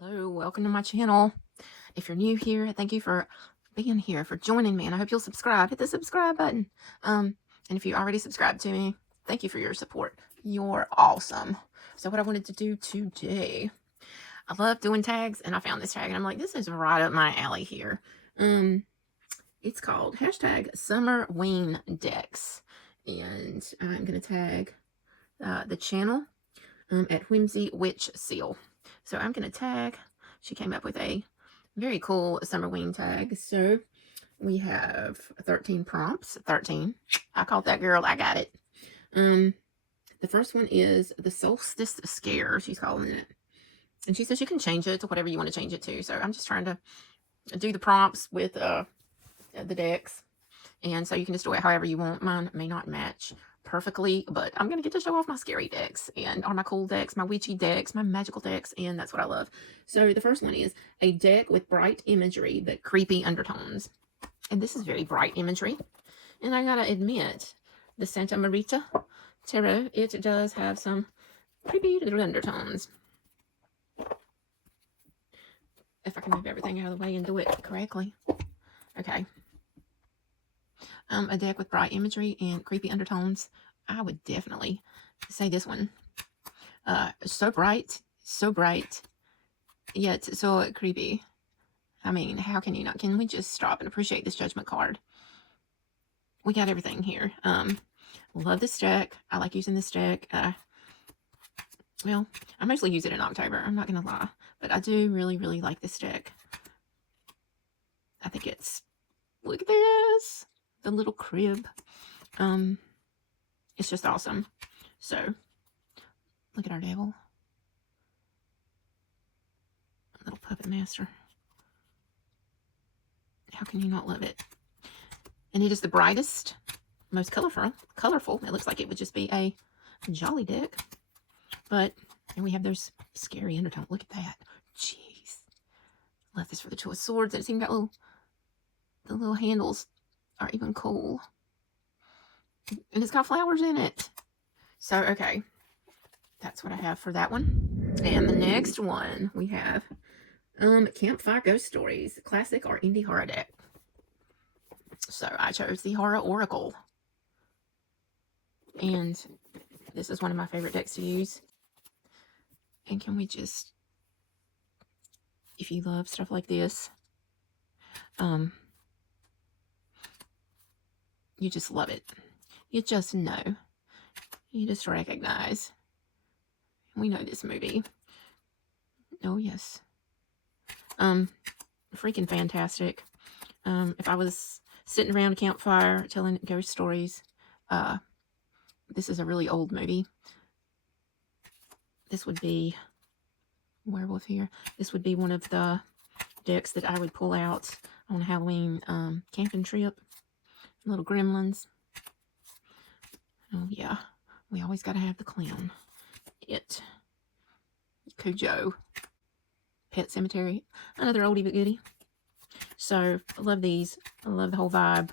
Hello, welcome to my channel. If you're new here, thank you for being here, for joining me, and I hope you'll subscribe. Hit the subscribe button. And if you already subscribed to me, thank you for your support. You're awesome. So what I wanted to do today, I love doing tags, and I found this tag, and I'm like, this is right up my alley here. It's called #Summer Wing Decks, and I'm gonna tag the channel at Whimsy Witch Seal. So I'm going to tag. She came up with a very cool summer wing tag. So we have 13 prompts. 13. I called that girl. I got it. The first one is the Solstice Scare, she's calling it. And she says you can change it to whatever you want to change it to. So I'm just trying to do the prompts with the decks. And so you can just do it however you want. Mine may not match perfectly, but I'm going to get to show off my scary decks and all my cool decks, my witchy decks, my magical decks, and that's what I love. So the first one is a deck with bright imagery but creepy undertones. And this is very bright imagery. And I gotta admit, the Santa Marita Tarot, it does have some creepy little undertones. If I can move everything out of the way and do it correctly. Okay. A deck with bright imagery and creepy undertones. I would definitely say this one. So bright, yet so creepy. I mean, how can you not? Can we just stop and appreciate this judgment card? We got everything here. Love this deck. I like using this deck. Well, I mostly use it in October. I'm not going to lie. But I do really, really like this deck. I think it's... Look at this! The little crib. It's just awesome. So, look at our devil. Little puppet master. How can you not love it? And it is the brightest, most colorful. It looks like it would just be a jolly deck. But, and we have those scary undertones. Look at that. Jeez. Love this for the Two of Swords. And it's even got the little handles are even cool. And it's got flowers in it. So, okay. That's what I have for that one. And the next one we have Campfire Ghost Stories, classic or indie horror deck. So I chose the Horror Oracle. And this is one of my favorite decks to use. And can we just, if you love stuff like this, you just love it. You just know. You just recognize. We know this movie. Oh, yes. Freaking fantastic. If I was sitting around a campfire telling ghost stories, this is a really old movie. This would be werewolf here. This would be one of the decks that I would pull out on a Halloween camping trip. Little gremlins. Oh, yeah. We always got to have the clown. It. Cujo. Pet Cemetery. Another oldie but goodie. So, I love these. I love the whole vibe.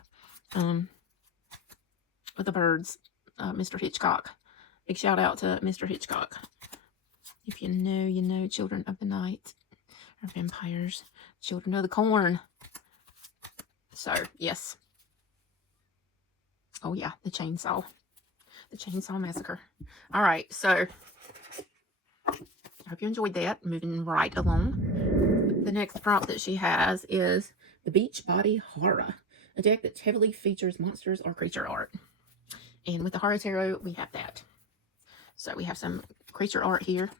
With the birds. Mr. Hitchcock. Big shout out to Mr. Hitchcock. If you know, you know. Children of the Night. Or vampires. Children of the Corn. So, yes. Oh, yeah. The Chainsaw. The Chainsaw Massacre. All right. So, I hope you enjoyed that. Moving right along. The next prompt that she has is the Beachbody Horror. A deck that heavily features monsters or creature art. And with the Horror Tarot, we have that. So, we have some creature art here.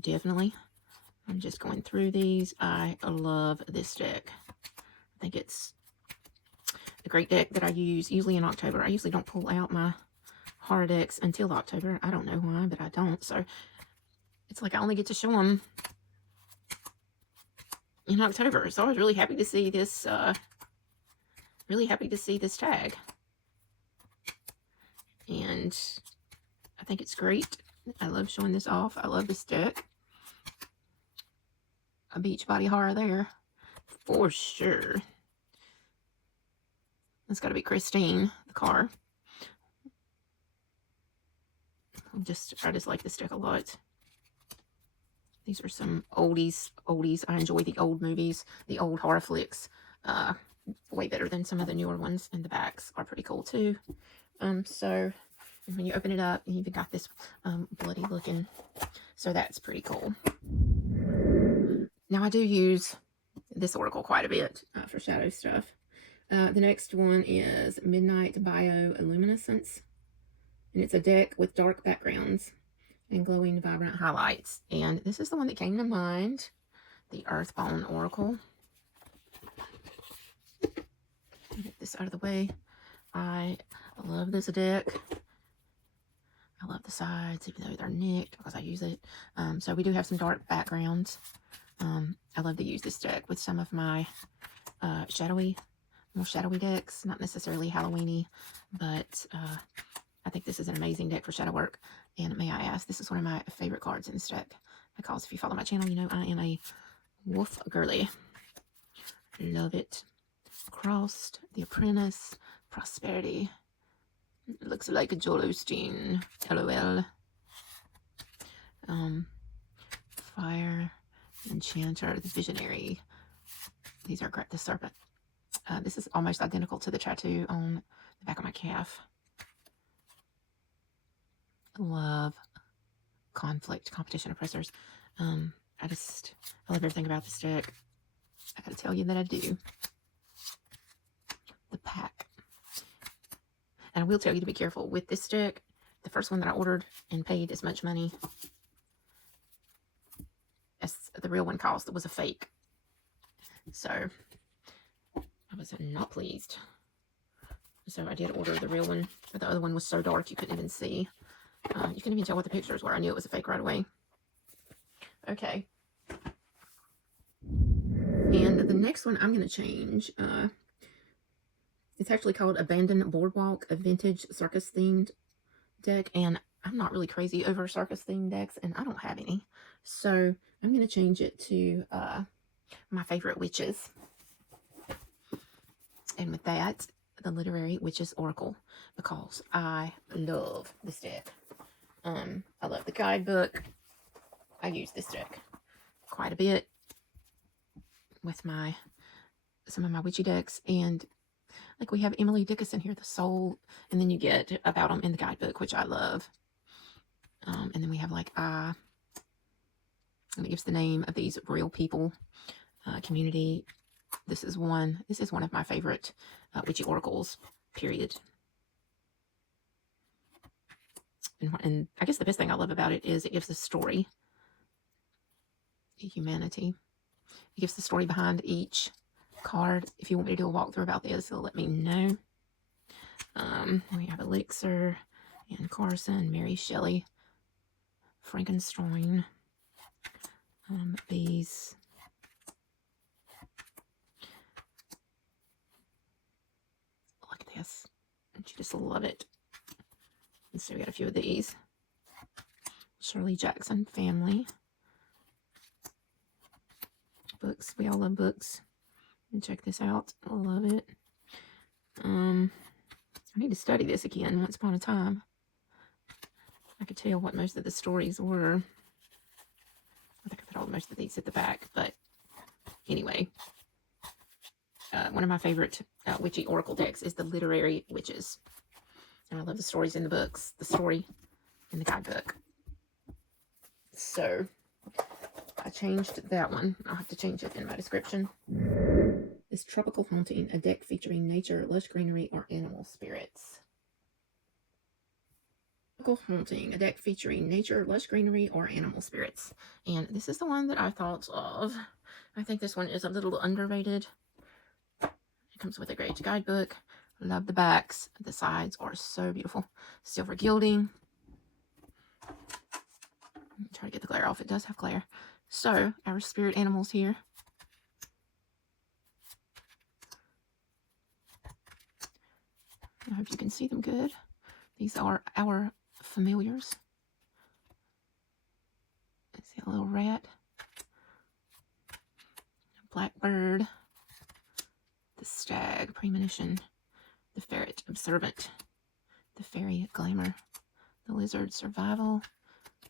Definitely. I'm just going through these. I love this deck. I think it's a great deck that I use usually in October. I usually don't pull out my horror decks until October. I don't know why, but I don't. So it's like I only get to show them in October. So I was really happy to see this. Tag. And I think it's great. I love showing this off. I love this deck. A Beachbody Horror there for sure. It's got to be Christine, the car. I just like this deck a lot. These are some oldies. I enjoy the old movies, the old horror flicks, way better than some of the newer ones. And the backs are pretty cool too. So when you open it up, you even got this bloody looking. So that's pretty cool. Now I do use this oracle quite a bit for shadow stuff. The next one is Midnight Bioluminescence. And it's a deck with dark backgrounds and glowing vibrant highlights. And this is the one that came to mind, the Earthbone Oracle. Get this out of the way. I love this deck. I love the sides, even though they're nicked because I use it. So we do have some dark backgrounds. I love to use this deck with some of my more shadowy decks. Not necessarily Halloweeny, but I think this is an amazing deck for shadow work. And may I ask, this is one of my favorite cards in this deck, because if you follow my channel, you know I am a wolf girly. Love it. Crossed, The Apprentice, Prosperity. It looks like a Joel Osteen. LOL. Fire, Enchanter, the Visionary. These are great. The Serpent. This is almost identical to the tattoo on the back of my calf. Love conflict, competition, oppressors. I love everything about this deck. I gotta tell you that I do. The pack. And I will tell you to be careful with this deck. The first one that I ordered and paid as much money as the real one cost was a fake. So I was not pleased. So I did order the real one, but the other one was so dark you couldn't even see. You couldn't even tell what the pictures were. I knew it was a fake right away. Okay. And the next one I'm going to change. It's actually called Abandoned Boardwalk, a vintage circus-themed deck. And I'm not really crazy over circus-themed decks, and I don't have any. So I'm going to change it to my favorite witches. And with that, the Literary Witches Oracle, because I love this deck. I love the guidebook. I use this deck quite a bit with some of my witchy decks. And like we have Emily Dickinson here, the soul, and then you get about them in the guidebook, which I love. And then we have like and it gives the name of these real people, community. This is one of my favorite witchy oracles, period. And I guess the best thing I love about it is it gives the story, humanity. It gives the story behind each card. If you want me to do a walkthrough about this, it'll let me know. We have Elixir, Anne Carson, Mary Shelley, Frankenstein, bees. Look at this. Don't you just love it? And so we got a few of these. Shirley Jackson family. Books. We all love books. And check this out. I love it. I need to study this again. Once upon a time, I could tell what most of the stories were. I think I put all most of these at the back, but anyway. One of my favorite witchy oracle decks is the Literary Witches. And I love the stories in the books, the story in the guidebook. So I changed that one. I'll have to change it in my description. This Tropical Haunting, a deck featuring nature, lush greenery, or animal spirits. Tropical Haunting, a deck featuring nature, lush greenery, or animal spirits. And this is the one that I thought of. I think this one is a little underrated. It comes with a great guidebook. Love the backs. The sides are so beautiful. Silver gilding. Try to get the glare off. It does have glare. So, our spirit animals here. I hope you can see them good. These are our familiars. See a little rat. Blackbird. The stag, premonition. The ferret, observant. The fairy, glamour. The lizard, survival.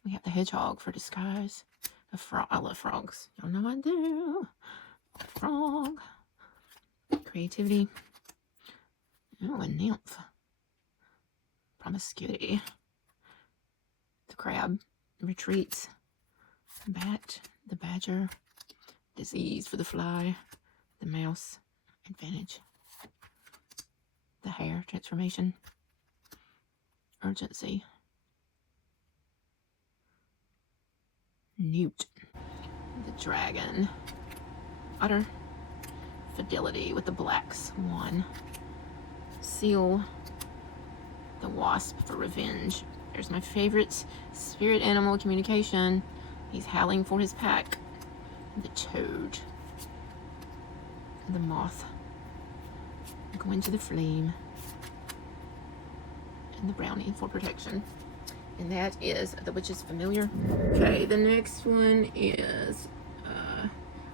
We have the hedgehog for disguise. A frog. I love frogs. Y'all know I do. Frog. Creativity. Oh, a nymph. Promiscuity. The crab. Retreats. Bat. The badger. Disease for the fly. The mouse. Advantage. The hare. Transformation. Urgency. Newt. The dragon. Otter. Fidelity with the black swan. Seal. The wasp for revenge. There's my favorite spirit animal, communication. He's howling for his pack. The toad. The moth. Go into the flame. And the brownie for protection. And that is the witch's familiar. Okay, the next one is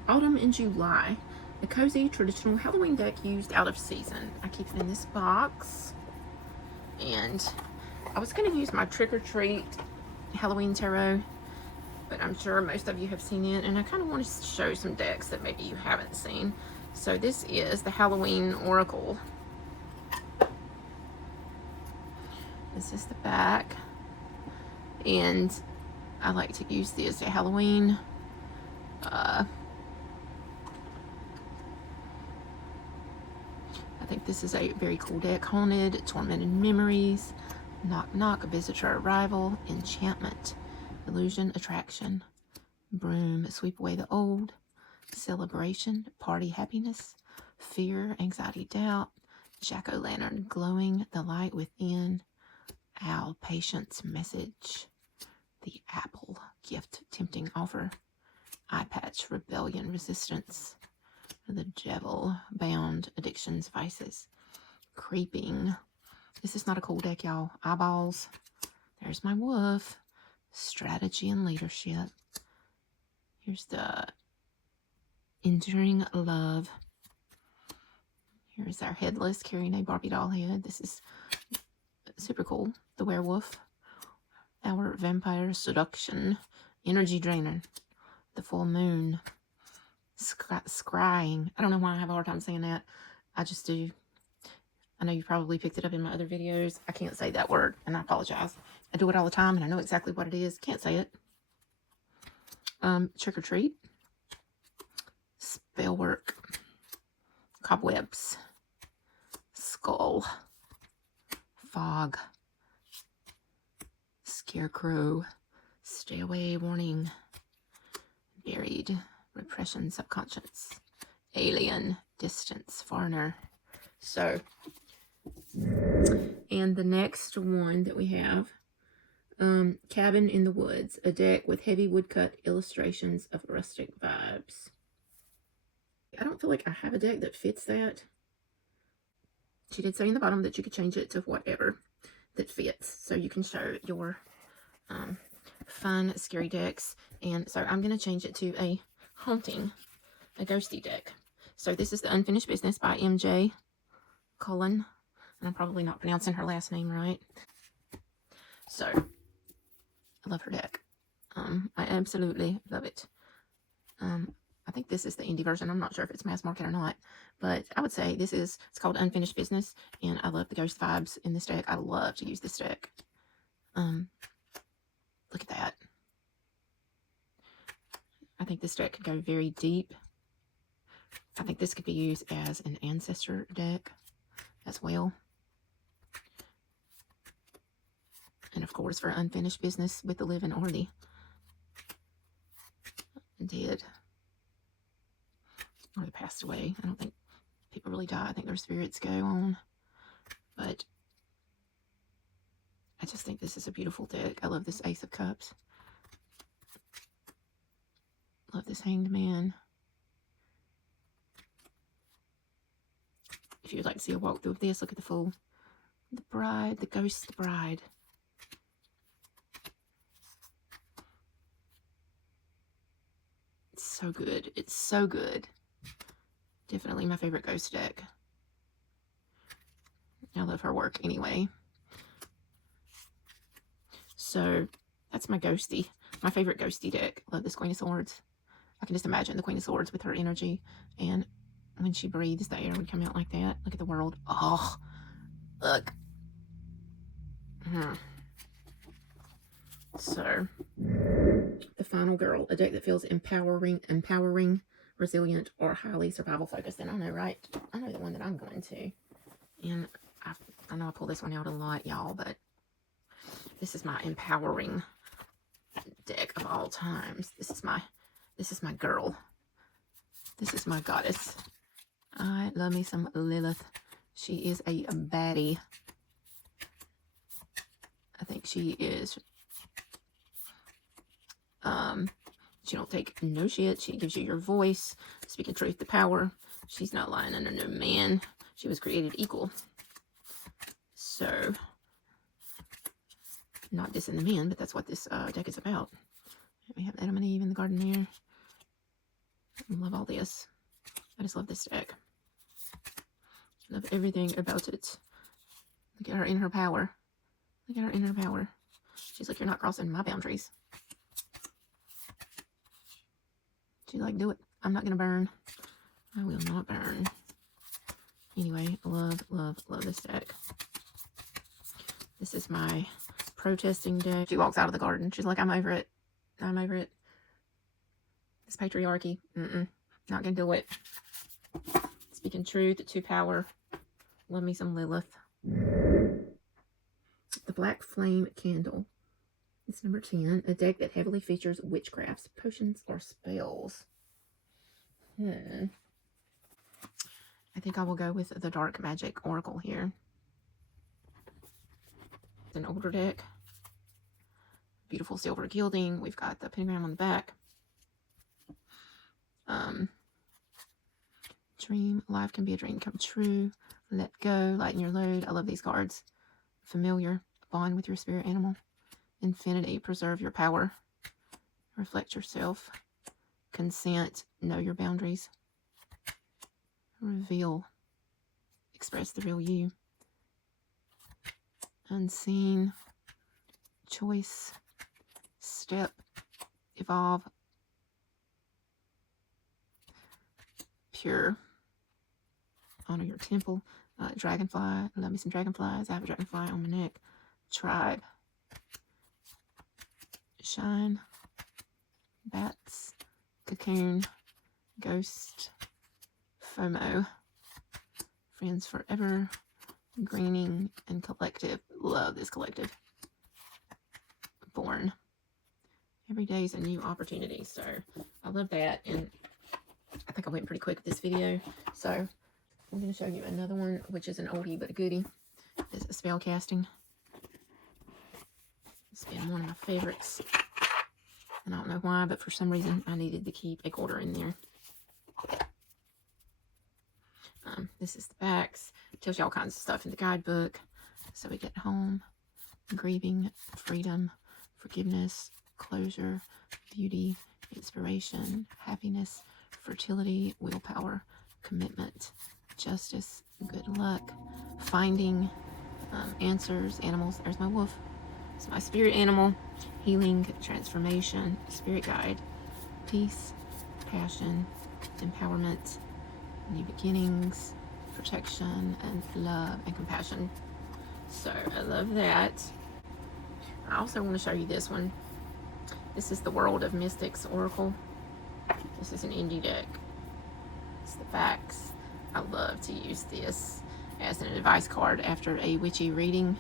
Autumn in July. A cozy traditional Halloween deck used out of season. I keep it in this box. And I was going to use my Trick or Treat Halloween Tarot, but I'm sure most of you have seen it. And I kind of want to show some decks that maybe you haven't seen. So this is the Halloween Oracle. This is the back. And I like to use this at Halloween. I think this is a very cool deck. Haunted, Tormented Memories, Knock Knock, Visitor Arrival, Enchantment, Illusion, Attraction, Broom, Sweep Away the Old, Celebration, Party Happiness, Fear, Anxiety, Doubt, Jack-o'-lantern, Glowing, The Light Within, Owl, Patience, Message, the Apple, Gift, Tempting Offer, Eye Patch, Rebellion, Resistance, the Devil, Bound, Addictions, Vices, Creeping. This is not a cool deck, y'all. Eyeballs. There's my wolf. Strategy and Leadership. Here's the Enduring Love. Here's our headless, carrying a Barbie doll head. This is super cool. The Werewolf. Our Vampire, Seduction, Energy Drainer, the Full Moon, Scrying. I don't know why I have a hard time saying that. I just do. I know you probably picked it up in my other videos. I can't say that word, and I apologize. I do it all the time, and I know exactly what it is. Can't say it. Trick or Treat, Spellwork, Cobwebs, Skull, Fog, Scarecrow, Stay Away Warning, Buried, Repression, Subconscious, Alien, Distance, Foreigner. So, and the next one that we have, Cabin in the Woods, a deck with heavy woodcut illustrations of rustic vibes. I don't feel like I have a deck that fits that. She did say in the bottom that you could change it to whatever that fits, so you can show your fun, scary decks. And so I'm going to change it to a haunting, a ghosty deck. So this is the Unfinished Business by MJ Cullen. And I'm probably not pronouncing her last name right. So, I love her deck. I absolutely love it. I think this is the indie version. I'm not sure if it's mass market or not. But I would say this is, it's called Unfinished Business. And I love the ghost vibes in this deck. I love to use this deck. Look at that. I think this deck could go very deep. I think this could be used as an ancestor deck as well. And of course for Unfinished Business with the living or the dead. Or they passed away. I don't think people really die. I think their spirits go on. But I just think this is a beautiful deck. I love this Ace of Cups. Love this Hanged Man. If you'd like to see a walkthrough of this, look at the full. The Bride, the Ghost Bride. It's so good. It's so good. Definitely my favorite ghost deck. I love her work anyway. So that's my ghosty. My favorite ghosty deck. Love this Queen of Swords. I can just imagine the Queen of Swords with her energy, and when she breathes, the air would come out like that. Look at the world. Oh, look. So, the Final Girl, a deck that feels empowering, resilient, or highly survival focused. And I know, right? I know the one that I'm going to. And I know I pull this one out a lot, y'all, but this is my empowering deck of all times. This is my girl. This is my goddess. I love me some Lilith. She is a baddie. I think she is. She don't take no shit. She gives you your voice, speaking truth to power. She's not lying under no man. She was created equal. So, not dissing the man, but that's what this deck is about. We have Adam and Eve in the garden there. I love all this. I just love this deck. Love everything about it. Look at her in her power. Look at her in her power. She's like, you're not crossing my boundaries. She's like, do it. I'm not going to burn. I will not burn. Anyway, love, love, love this deck. This is my protesting deck. She walks out of the garden. She's like, I'm over it. I'm over it. This patriarchy. Not going to do it. Speaking truth to power. Love me some Lilith. The Black Flame Candle. It's number 10. A deck that heavily features witchcrafts, potions, or spells. I think I will go with the Dark Magic Oracle here. It's an older deck. Beautiful silver gilding. We've got the pentagram on the back. Dream. Life can be a dream come true. Let go. Lighten your load. I love these cards. Familiar. Bond with your spirit animal. Infinity. Preserve your power. Reflect yourself. Consent. Know your boundaries. Reveal. Express the real you. Unseen. Choice. Step. Evolve. Pure. Honor your temple. Dragonfly. I love me some dragonflies. I have a dragonfly on my neck. Tribe. Shine. Bats. Cocoon. Ghost. FOMO. Friends forever. Greening and collective. Love this collective. Born. Every day is a new opportunity. So I love that. And I think I went pretty quick with this video. So I'm going to show you another one, which is an oldie but a goodie. It's a spell casting. It's been one of my favorites. And I don't know why, but for some reason I needed to keep a quarter in there. This is the backs. It tells you all kinds of stuff in the guidebook. So we get home, grieving, freedom, forgiveness, closure, beauty, inspiration, happiness, fertility, willpower, commitment, justice, good luck, finding, answers, animals. There's my wolf. It's my spirit animal. Healing, transformation, spirit guide, peace, passion, empowerment, new beginnings, protection, and love and compassion. So I love that. I also want to show you this one. This is the World of Mystics Oracle. This is an indie deck. It's the facts. I love to use this as an advice card after a witchy reading.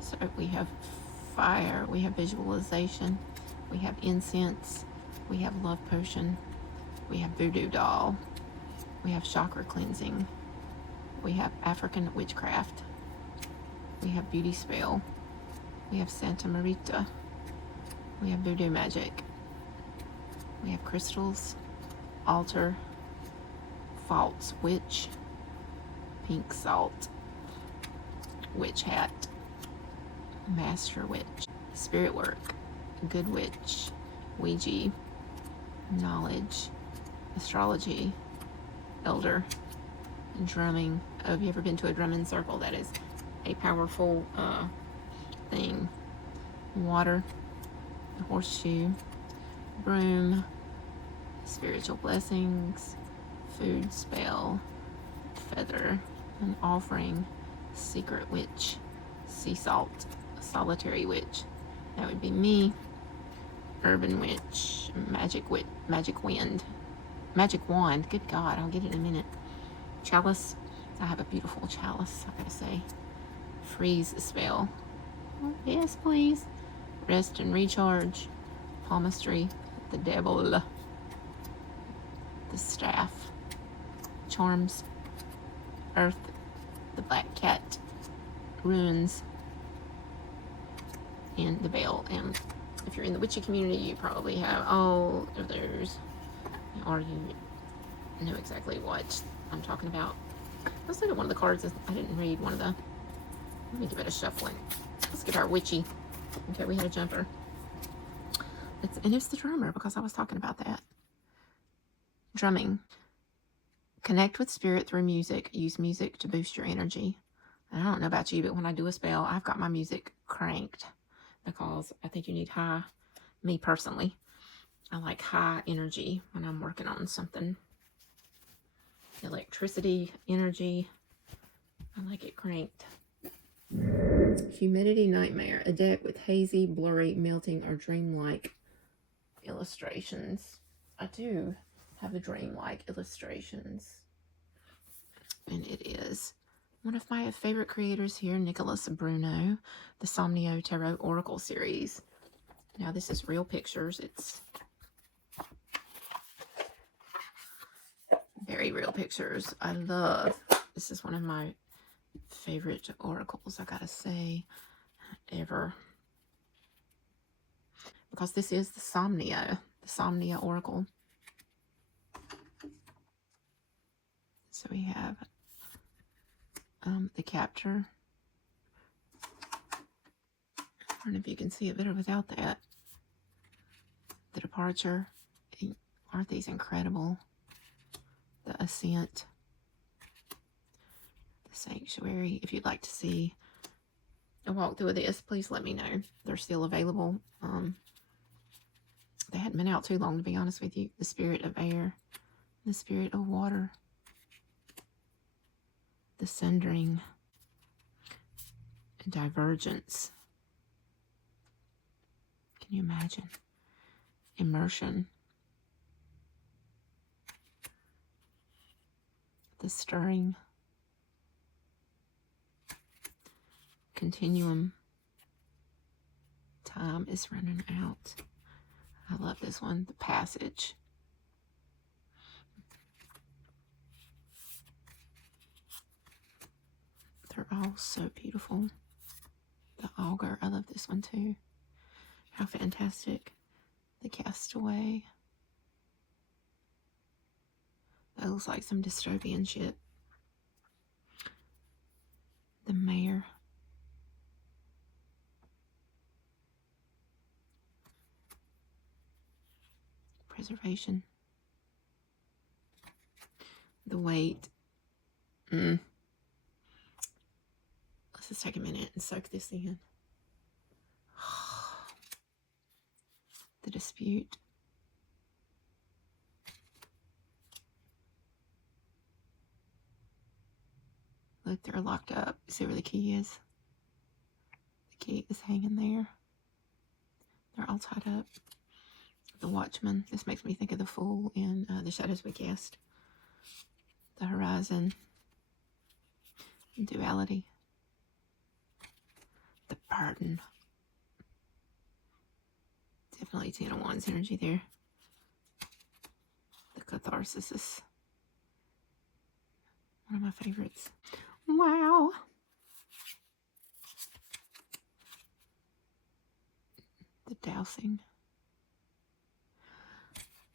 So we have fire, we have visualization, we have incense, we have love potion, we have voodoo doll, we have chakra cleansing, we have African witchcraft, we have beauty spell, we have Santa Marita, we have voodoo magic, we have crystals, altar, false witch, pink salt, witch hat, master witch, spirit work, good witch, Ouija, knowledge, astrology, elder, drumming. Oh, have you ever been to a drumming circle? That is a powerful thing. Water, horseshoe, broom, spiritual blessings, food spell, feather, an offering, secret witch, sea salt, solitary witch. That would be me. Urban witch, magic wind, magic wand. Good God, I'll get it in a minute. Chalice. I have a beautiful chalice, I gotta say. Freeze spell. Oh, yes, please. Rest and recharge. Palmistry. The devil. The staff. Charms. Earth. The black cat. Ruins. And the veil. And if you're in the witchy community, you probably have all of those. Or you know exactly what I'm talking about. Let's look at one of the cards. I didn't read one of the. Let me give it a shuffling. Let's get our witchy. Okay, we had a jumper. And it's the drummer, because I was talking about that. Drumming. Connect with spirit through music. Use music to boost your energy. And I don't know about you, but when I do a spell, I've got my music cranked, because I think you need high, me personally, I like high energy when I'm working on something. Electricity, energy, I like it cranked. Humidity nightmare. A deck with hazy, blurry, melting, or dreamlike illustrations. I do have the dreamlike illustrations. And it is one of my favorite creators here, Nicholas Bruno, the Somnio Tarot Oracle series. Now this is real pictures. It's very real pictures. I love, this is one of my favorite oracles, I gotta say, ever. Because this is the Somnia Oracle. So we have the captor. I don't know if you can see it better without that. The departure. Aren't these incredible? The ascent. The sanctuary. If you'd like to see a walkthrough of this, please let me know. They're still available. They hadn't been out too long, to be honest with you. The spirit of air. The spirit of water. The sundering. Divergence. Can you imagine? Immersion. The stirring. Continuum. Time is running out. I love this one. The passage. They're all so beautiful. The augur. I love this one too. How fantastic. The castaway. That looks like some dystopian shit. The mayor. Preservation. The weight. Let's just take a minute and soak this in. The dispute. Look, they're locked up. See where the key is? The key is hanging there. They're all tied up. The watchman. This makes me think of the fool in The Shadows We Cast. The horizon. Duality. The burden. Definitely 10 of Wands energy there. The catharsis. One of my favorites. Wow. The dousing.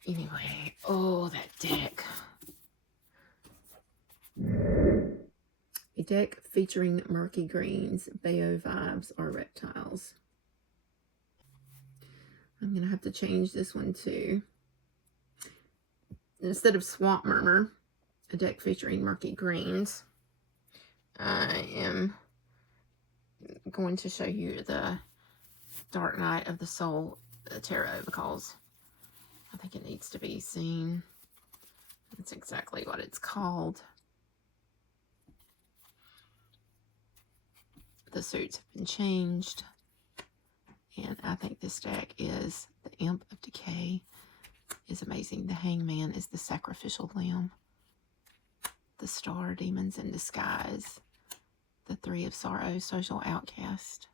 Anyway, oh, that deck. A deck featuring murky greens, Bayo vibes, or reptiles. I'm going to have to change this one too. Instead of Swamp Murmur, a deck featuring murky greens, I am going to show you the Dark Night of the Soul the tarot because I think it needs to be seen. That's exactly what it's called. The suits have been changed. And I think this deck is the Imp of Decay is amazing. The Hangman is the Sacrificial Lamb. The Star, Demons in Disguise. The Three of Sorrow, Social Outcast.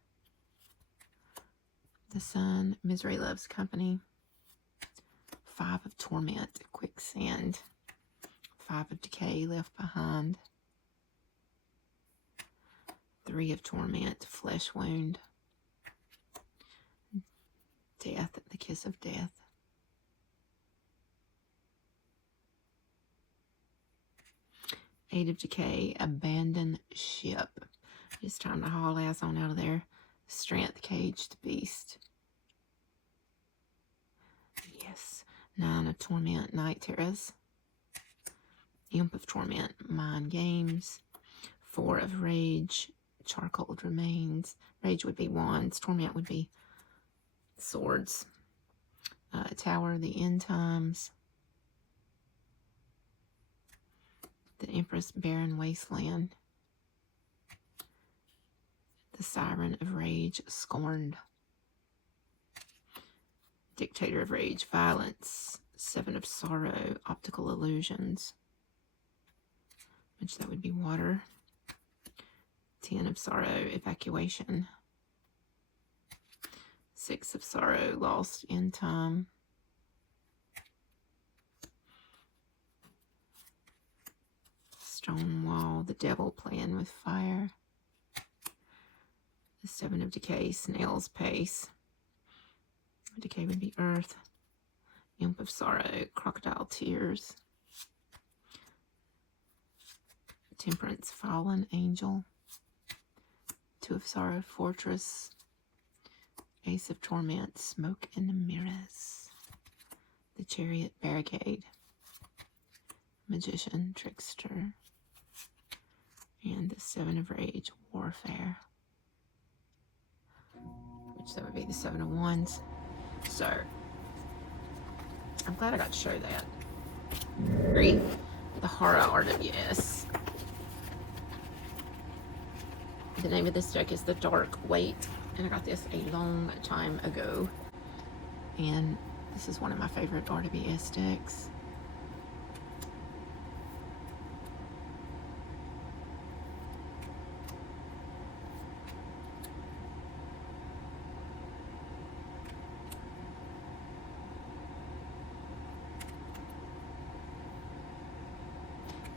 The Sun, Misery Loves Company. Five of Torment, Quicksand. Five of Decay, Left Behind. Three of Torment, Flesh Wound. Death, the Kiss of Death. Eight of Decay, Abandoned Ship. It's time to haul ass on out of there. Strength, Caged Beast. Yes. Nine of Torment, Night Terrors. Imp of Torment, Mind Games. Four of Rage, Charcoaled Remains. Rage would be wands. Torment would be swords. Tower, the End Times. The Empress, Barren Wasteland. The Siren of Rage, Scorned. Dictator of Rage, Violence. Seven of Sorrow, Optical Illusions. Which that would be water. 10 of Sorrow, Evacuation. Six of Sorrow, Lost in Time. Stone Wall, the Devil Playing with Fire. The Seven of Decay, Snail's Pace. Decay would be Earth. Imp of Sorrow, Crocodile Tears. Temperance, Fallen Angel. Two of Sorrow, Fortress. Ace of Torment, Smoke and Mirrors. The Chariot, Barricade. Magician, Trickster. And the Seven of Rage, Warfare. Which that would be the Seven of Wands. So, I'm glad I got to show that. The Horror RWS. The name of this deck is The Dark Wait. And I got this a long time ago. And this is one of my favorite RWS decks.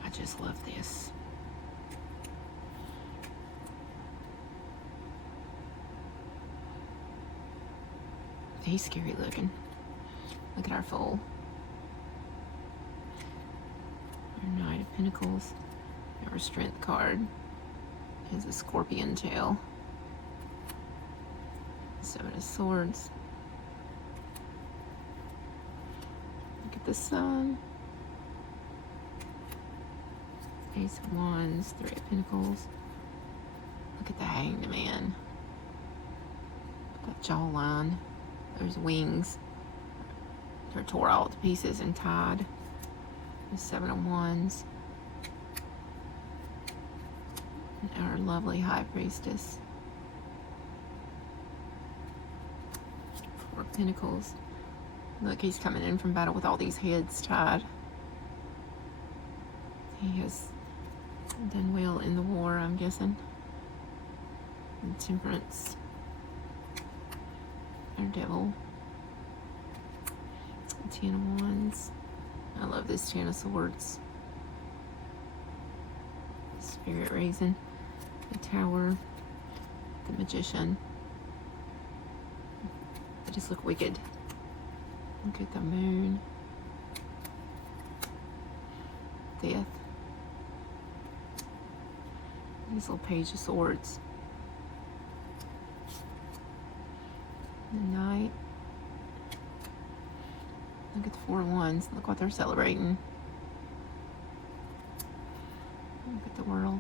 I just love this. He's scary looking. Look at our foal. Our Knight of Pentacles. Our Strength card is a scorpion tail. Seven of Swords. Look at the Sun. Ace of Wands. Three of Pentacles. Look at the Hanged Man. That jawline. Those wings. They're tore all to pieces and tied. The Seven of Wands. And our lovely High Priestess. Four of Pentacles. Look, he's coming in from battle with all these heads tied. He has done well in the war, I'm guessing. And Temperance. Our Devil. 10 of Wands. I love this 10 of Swords. Spirit Raisin. The Tower. The Magician. They just look wicked. Look at the Moon. Death. These little Page of Swords. The Knight. Look at the Four of Wands. Look what they're celebrating. Look at the World.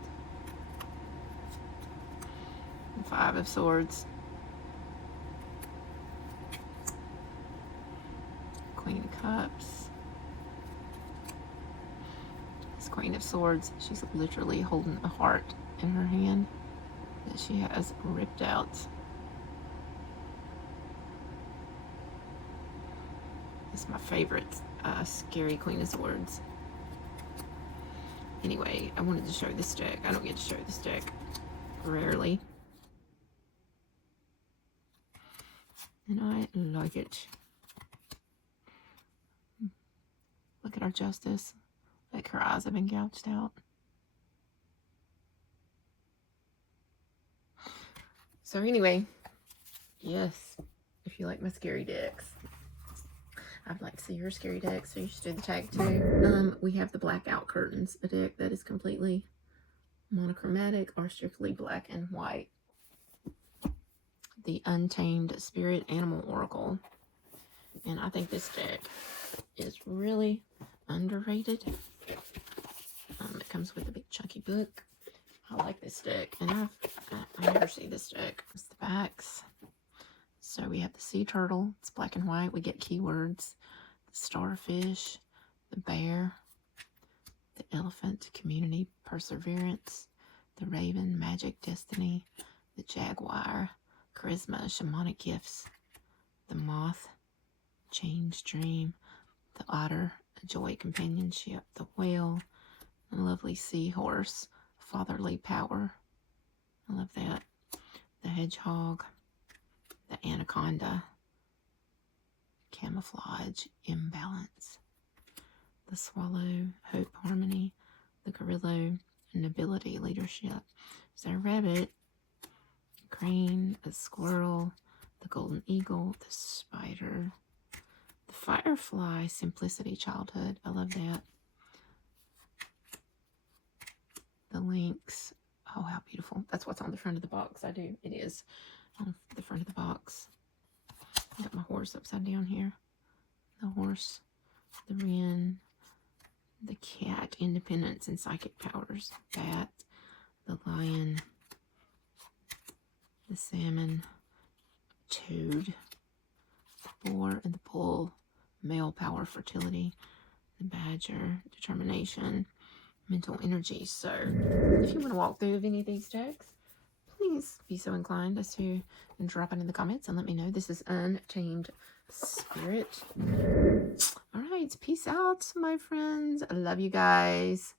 The Five of Swords. Cups. This Queen of Swords. She's literally holding a heart in her hand that she has ripped out. It's my favorite scary Queen of Swords. Anyway, I wanted to show this deck. I don't get to show this deck rarely. And I like it. Look at our Justice. Like her eyes have been gouged out. So anyway, yes, if you like my scary decks, I'd like to see your scary deck, so you should do the tag too. We have the Blackout Curtains, a deck that is completely monochromatic or strictly black and white. The Untamed Spirit Animal Oracle. And I think this deck is really underrated. It comes with a big chunky book. I like this deck, and I never see this deck. It's the backs. So we have the sea turtle. It's black and white. We get keywords. The starfish, the bear, the elephant, community, perseverance, the raven, magic, destiny, the jaguar, charisma, shamanic gifts, the moth, change, dream, the otter, joy, companionship, the whale, the lovely seahorse, fatherly power. I love that. The hedgehog, the anaconda, camouflage, imbalance, the swallow, hope, harmony, the gorilla, nobility, leadership. So a rabbit, crane, a squirrel, the golden eagle, the spider, the firefly, simplicity, childhood. I love that. The lynx. Oh, how beautiful. That's what's on the front of the box. I do. It is on the front of the box. I got my horse upside down here. The horse, the wren, the cat, independence and psychic powers, bat, the lion, the salmon, toad, the boar and the bull, male power, fertility, the badger, determination, mental energy. So if you want to walk through any of these decks, please be so inclined as to drop it in the comments and let me know. This is Untamed Spirit. All right, peace out, my friends. I love you guys.